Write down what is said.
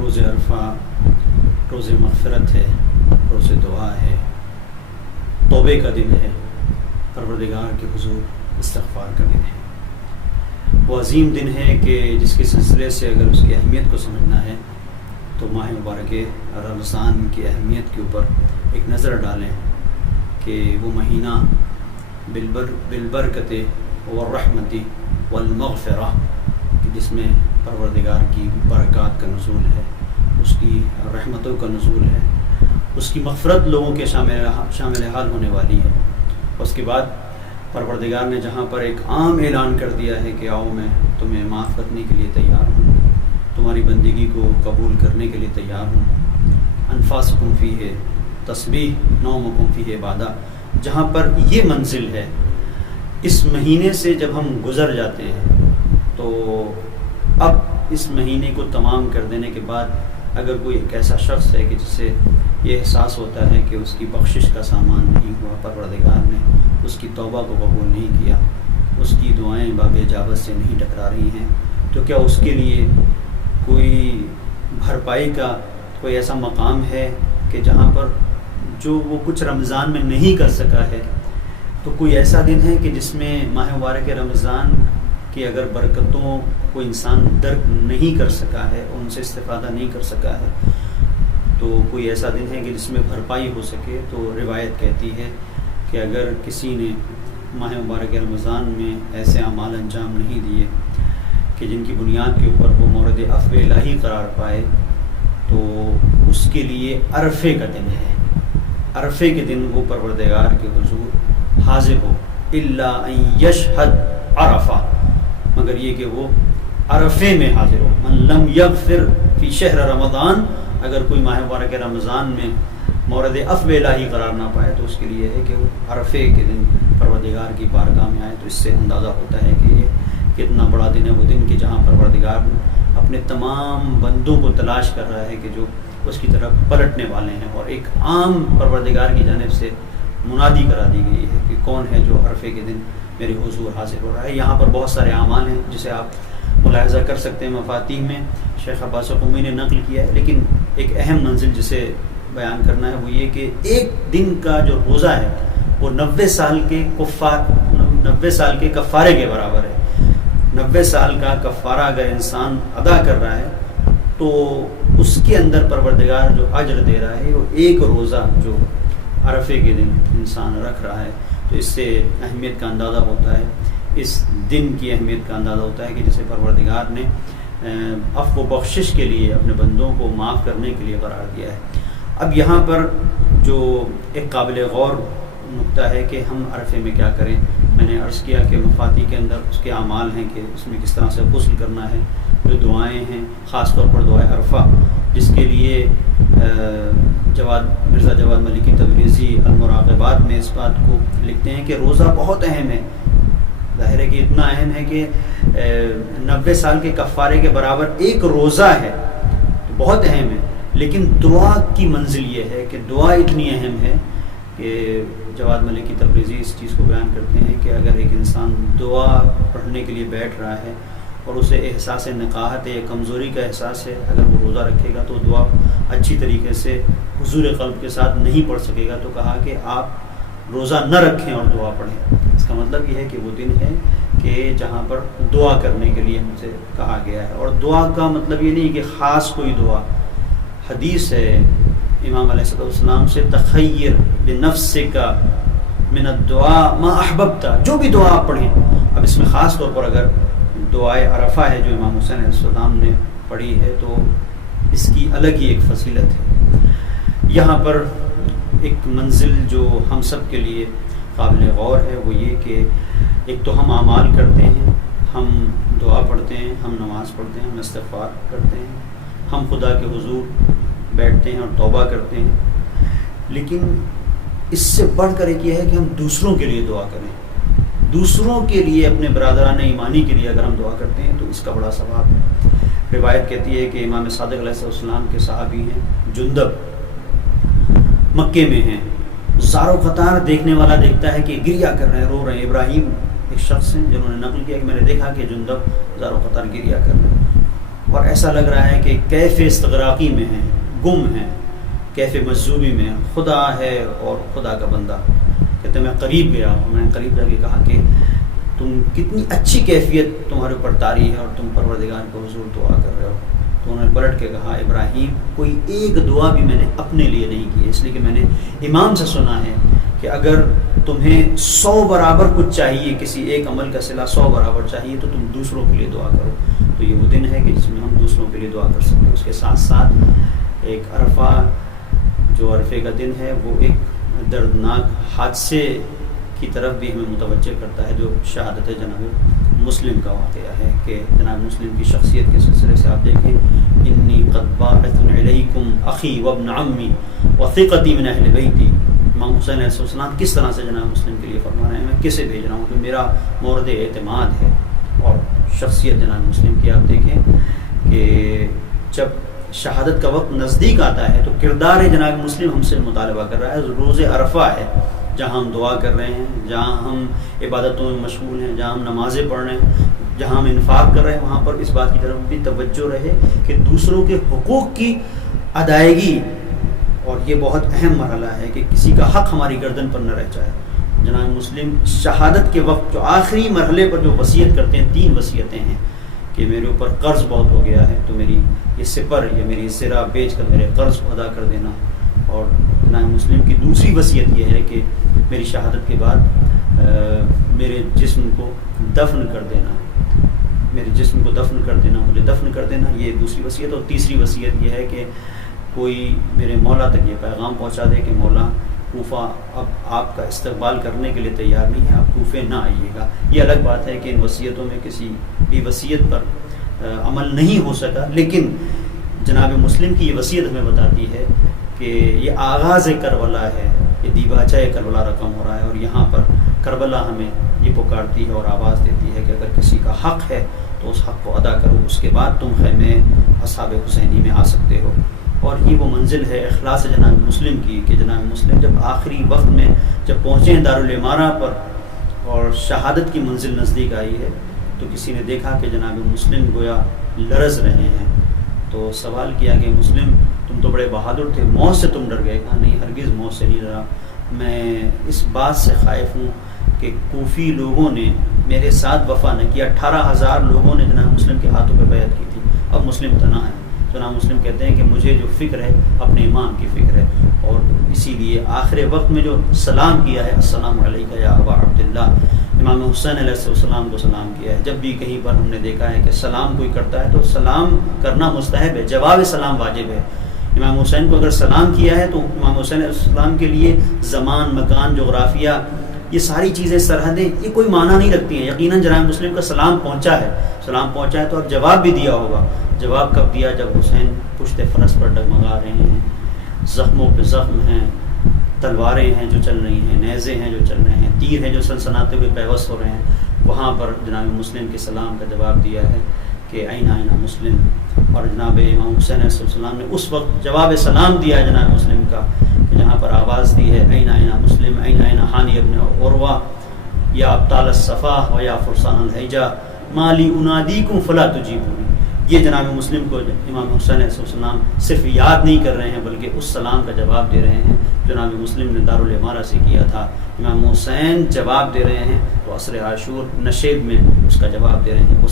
روز عرفہ روز مغفرت ہے، روز دعا ہے، توبے کا دن ہے، پروردگار کے حضور استغفار کا دن ہے۔ وہ عظیم دن ہے کہ جس کے سلسلے سے اگر اس کی اہمیت کو سمجھنا ہے تو ماہ مبارک رمضان کی اہمیت کے اوپر ایک نظر ڈالیں کہ وہ مہینہ بالبرکت والرحمت والمغفرہ کہ جس میں پروردگار کی برکات کا نزول ہے، اس کی رحمتوں کا نزول ہے، اس کی مغفرت لوگوں کے شامل حال ہونے والی ہے۔ اس کے بعد پروردگار نے جہاں پر ایک عام اعلان کر دیا ہے کہ آؤ میں تمہیں معاف کرنے کے لیے تیار ہوں، تمہاری بندگی کو قبول کرنے کے لیے تیار ہوں، انفاسکم فیہ تسبیح نومکم فیہ عبادہ، جہاں پر یہ منزل ہے۔ اس مہینے سے جب ہم گزر جاتے ہیں تو اب اس مہینے کو تمام کر دینے کے بعد اگر کوئی ایک ایسا شخص ہے کہ جس سے یہ احساس ہوتا ہے کہ اس کی بخشش کا سامان نہیں ہوا، پروردگار نے اس کی توبہ کو قبول نہیں کیا، اس کی دعائیں باب اجابت سے نہیں ٹکرا رہی ہیں، تو کیا اس کے لیے کوئی بھرپائی کا کوئی ایسا مقام ہے کہ جہاں پر جو وہ کچھ رمضان میں نہیں کر سکا ہے، تو کوئی ایسا دن ہے کہ جس میں ماہ مبارک رمضان کی اگر برکتوں کو انسان درک نہیں کر سکا ہے، ان سے استفادہ نہیں کر سکا ہے، تو کوئی ایسا دن ہے کہ جس میں بھرپائی ہو سکے۔ تو روایت کہتی ہے کہ اگر کسی نے ماہ مبارک رمضان میں ایسے اعمال انجام نہیں دیے کہ جن کی بنیاد کے اوپر وہ مورد عفو الہی قرار پائے، تو اس کے لیے عرفے کا دن ہے۔ عرفے کے دن وہ پروردگار کے حضور حاضر ہو، الا ان یشہد عرفہ، مگر یہ کہ وہ عرفے میں حاضر ہو۔ من لم یغفر فی شہر رمضان، اگر کوئی ماہ مبارک رمضان میں مورد عفو الہی قرار نہ پائے تو اس کے لیے ہے کہ وہ عرفے کے دن پروردگار کی بارگاہ میں آئے۔ تو اس سے اندازہ ہوتا ہے کہ یہ کتنا بڑا دن ہے، وہ دن کہ جہاں پروردگار اپنے تمام بندوں کو تلاش کر رہا ہے کہ جو اس کی طرف پلٹنے والے ہیں، اور ایک عام پروردگار کی جانب سے منادی کرا دی گئی ہے کہ کون ہے جو عرفے کے دن میرے حضور حاضر ہو رہا ہے۔ یہاں پر بہت سارے اعمال ہیں جسے آپ ملاحظہ کر سکتے ہیں، مفاتیح میں شیخ عباس قمی نے نقل کیا ہے، لیکن ایک اہم منزل جسے بیان کرنا ہے وہ یہ کہ ایک دن کا جو روزہ ہے وہ 90 سال کے کفارے کے برابر ہے۔ 90 سال کا کفارہ اگر انسان ادا کر رہا ہے تو اس کے اندر پروردگار جو اجر دے رہا ہے وہ ایک روزہ جو عرفے کے دن انسان رکھ رہا ہے۔ تو اس سے اہمیت کا اندازہ ہوتا ہے، اس دن کی اہمیت کا اندازہ ہوتا ہے کہ جسے پروردگار نے عفو و بخشش کے لیے اپنے بندوں کو معاف کرنے کے لیے قرار دیا ہے۔ اب یہاں پر جو ایک قابل غور نکتہ ہے کہ ہم عرفے میں کیا کریں۔ میں نے عرض کیا کہ مفاتیح کے اندر اس کے اعمال ہیں کہ اس میں کس طرح سے غسل کرنا ہے، جو دعائیں ہیں خاص طور پر دعائے عرفہ، جس کے لیے مرزا جواد ملکی تبریزی المراقبات میں اس بات کو لکھتے ہیں کہ روزہ بہت اہم ہے۔ ظاہر ہے کہ اتنا اہم ہے کہ 90 سال کے کفارے کے برابر ایک روزہ ہے، تو بہت اہم ہے، لیکن دعا کی منزل یہ ہے کہ دعا اتنی اہم ہے کہ جواد ملکی تبریزی اس چیز کو بیان کرتے ہیں کہ اگر ایک انسان دعا پڑھنے کے لیے بیٹھ رہا ہے اور اسے احساس نقاہت یا کمزوری کا احساس ہے، اگر وہ روزہ رکھے گا تو دعا اچھی طریقے سے حضور قلب کے ساتھ نہیں پڑھ سکے گا۔ تو کہا کہ آپ روزہ نہ رکھیں اور دعا پڑھیں۔ اس کا مطلب یہ ہے کہ وہ دن ہے کہ جہاں پر دعا کرنے کے لیے ہم سے کہا گیا ہے، اور دعا کا مطلب یہ نہیں کہ خاص کوئی دعا۔ حدیث ہے امام علیہ السلام سے، تخیر لنفسک من الدعاء ما احببت، جو بھی دعا آپ پڑھیں۔ اب اس میں خاص طور پر اگر دعائے عرفہ ہے جو امام حسین علیہ السلام نے پڑھی ہے تو اس کی الگ ہی ایک فضیلت ہے۔ یہاں پر ایک منزل جو ہم سب کے لیے قابل غور ہے وہ یہ کہ ایک تو ہم اعمال کرتے ہیں، ہم دعا پڑھتے ہیں، ہم نماز پڑھتے ہیں، ہم استغفار کرتے ہیں، ہم خدا کے حضور بیٹھتے ہیں اور توبہ کرتے ہیں، لیکن اس سے بڑھ کر ایک یہ ہے کہ ہم دوسروں کے لیے دعا کریں۔ دوسروں کے لیے، اپنے برادران ایمانی کے لیے اگر ہم دعا کرتے ہیں تو اس کا بڑا ثواب ہے۔ روایت کہتی ہے کہ امام صادق علیہ السلام کے صحابی ہیں جندب، مکے میں ہیں، زار و قطار دیکھنے والا دیکھتا ہے کہ گریا کر رہے ہیں، رو رہے ہیں۔ ابراہیم ایک شخص ہیں جنہوں نے نقل کیا کہ میں نے دیکھا کہ جندب زار و قطار گریا کر رہے ہیں۔ اور ایسا لگ رہا ہے کہ کیف استغراقی میں ہیں، گم ہیں، کیف مجذوبی میں، خدا ہے اور خدا کا بندہ۔ کہتے میں قریب گیا اور میں نے قریب جا کے کہا کہ تم کتنی اچھی کیفیت تمہارے اوپر طاری ہے اور تم پروردگار کو حضور دعا کر رہے ہو۔ تو انہوں نے پلٹ کے کہا ابراہیم کوئی ایک دعا بھی میں نے اپنے لیے نہیں کی ہے، اس لیے کہ میں نے امام سے سنا ہے کہ اگر تمہیں 100 برابر کچھ چاہیے، کسی ایک عمل کا صلہ 100 برابر چاہیے تو تم دوسروں کے لیے دعا کرو۔ تو یہ وہ دن ہے کہ جس میں ہم دوسروں کے لیے دعا کر سکتے ہیں۔ اس کے ساتھ ساتھ ایک عرفہ، جو عرفے کا دن ہے، وہ ایک دردناک حادثے کی طرف بھی ہمیں متوجہ کرتا ہے، جو شہادت جناب مسلم کا واقعہ ہے کہ جناب مسلم کی شخصیت کے سلسلے سے آپ دیکھیں، انی قد باعث علیکم اخی وابن عمی وثقتی من اہل بیتی۔ امام حسین علیہ السلام کس طرح سے جناب مسلم کے لیے فرما رہے ہیں میں کسے بھیج رہا ہوں جو میرا مورد اعتماد ہے۔ اور شخصیت جناب مسلم کی آپ دیکھیں کہ جب شہادت کا وقت نزدیک آتا ہے تو کردار جناب مسلم ہم سے مطالبہ کر رہا ہے۔ روز عرفہ ہے جہاں ہم دعا کر رہے ہیں، جہاں ہم عبادتوں میں مشغول ہیں، جہاں ہم نمازیں پڑھ رہے ہیں، جہاں ہم انفاق کر رہے ہیں، وہاں پر اس بات کی طرف بھی توجہ رہے کہ دوسروں کے حقوق کی ادائیگی، اور یہ بہت اہم مرحلہ ہے کہ کسی کا حق ہماری گردن پر نہ رہ جائے۔ جناب مسلم شہادت کے وقت جو آخری مرحلے پر جو وصیت کرتے ہیں، 3 وصیتیں ہیں کہ میرے اوپر قرض بہت ہو گیا ہے تو میری یہ سپر یا میری زرہ بیچ کر میرے قرض کو ادا کر دینا۔ اور جناب مسلم کی دوسری وصیت یہ ہے کہ میری شہادت کے بعد میرے جسم کو دفن کر دینا، میرے جسم کو دفن کر دینا، مجھے دفن کر دینا، یہ دوسری وصیت۔ اور تیسری وصیت یہ ہے کہ کوئی میرے مولا تک یہ پیغام پہنچا دے کہ مولا کوفہ اب آپ کا استقبال کرنے کے لیے تیار نہیں ہے، آپ کوفے نہ آئیے گا۔ یہ الگ بات ہے کہ ان وصیتوں میں کسی بھی وصیت پر عمل نہیں ہو سکا، لیکن جناب مسلم کی یہ وصیت ہمیں بتاتی ہے کہ یہ آغاز کربلا ہے، یہ دیباچہ کربلا رقم ہو رہا ہے، اور یہاں پر کربلا ہمیں یہ پکارتی ہے اور آواز دیتی ہے کہ اگر کسی کا حق ہے تو اس حق کو ادا کرو، اس کے بعد تم خیمے اصحاب حسینی میں آ سکتے ہو۔ اور یہ وہ منزل ہے اخلاص جناب مسلم کی کہ جناب مسلم جب آخری وقت میں جب پہنچے ہیں دارالامارہ پر اور شہادت کی منزل نزدیک آئی ہے تو کسی نے دیکھا کہ جناب مسلم گویا لرز رہے ہیں، تو سوال کیا کہ مسلم تم تو بڑے بہادر تھے، موت سے تم ڈر گئے؟ کہا نہیں، ہرگز موت سے نہیں ڈرا، میں اس بات سے خائف ہوں کہ کوفی لوگوں نے میرے ساتھ وفا نہ کیا۔ 18,000 لوگوں نے جناب مسلم کے ہاتھوں پہ بیعت کی تھی، اب مسلم تنہا ہے۔ جناب مسلم کہتے ہیں کہ مجھے جو فکر ہے اپنے امام کی فکر ہے، اور اسی لیے آخر وقت میں جو سلام کیا ہے السلام علیکہ یا ابا عبداللہ، امام حسین علیہ السلام کو سلام کیا ہے۔ جب بھی کہیں پر ہم نے دیکھا ہے کہ سلام کوئی کرتا ہے تو سلام کرنا مستحب ہے، جواب سلام واجب ہے۔ امام حسین کو اگر سلام کیا ہے تو امام حسین علیہ السلام کے لیے زمان، مکان، جغرافیہ، یہ ساری چیزیں، سرحدیں، یہ کوئی معنی نہیں رکھتی ہیں۔ یقیناً جناب مسلم کا سلام پہنچا ہے، سلام پہنچا ہے تو اب جواب بھی دیا ہوگا۔ جواب کب دیا؟ جب حسین پشت فرس پر ڈگمگا رہے ہیں، زخموں پہ زخم ہیں، تلواریں ہیں جو چل رہی ہیں، نیزے ہیں جو چل رہے ہیں، تیر ہیں جو سنسناتے ہوئے پیوست ہو رہے ہیں، وہاں پر جناب مسلم کے سلام کا جواب دیا ہے کہ اینا اینا مسلم۔ اور جناب امام حسین علیہ السلام نے اس وقت جواب سلام دیا ہے جناب مسلم کا کہ جہاں پر آواز دی ہے اینا اینا مسلم، اینا اینا حانی ابن عروہ، یا ابطال الصفا و یا فرسان الحجہ مالی انادیکم فلا تجیبونی۔ یہ جناب مسلم کو امام حسین علیہ السلام صرف یاد نہیں کر رہے ہیں بلکہ اس سلام کا جواب دے رہے ہیں جناب مسلم نے دارالامارہ سے کیا تھا۔ امام حسین جواب دے رہے ہیں تو عصر عاشور نشیب میں اس کا جواب دے رہے ہیں۔ وہ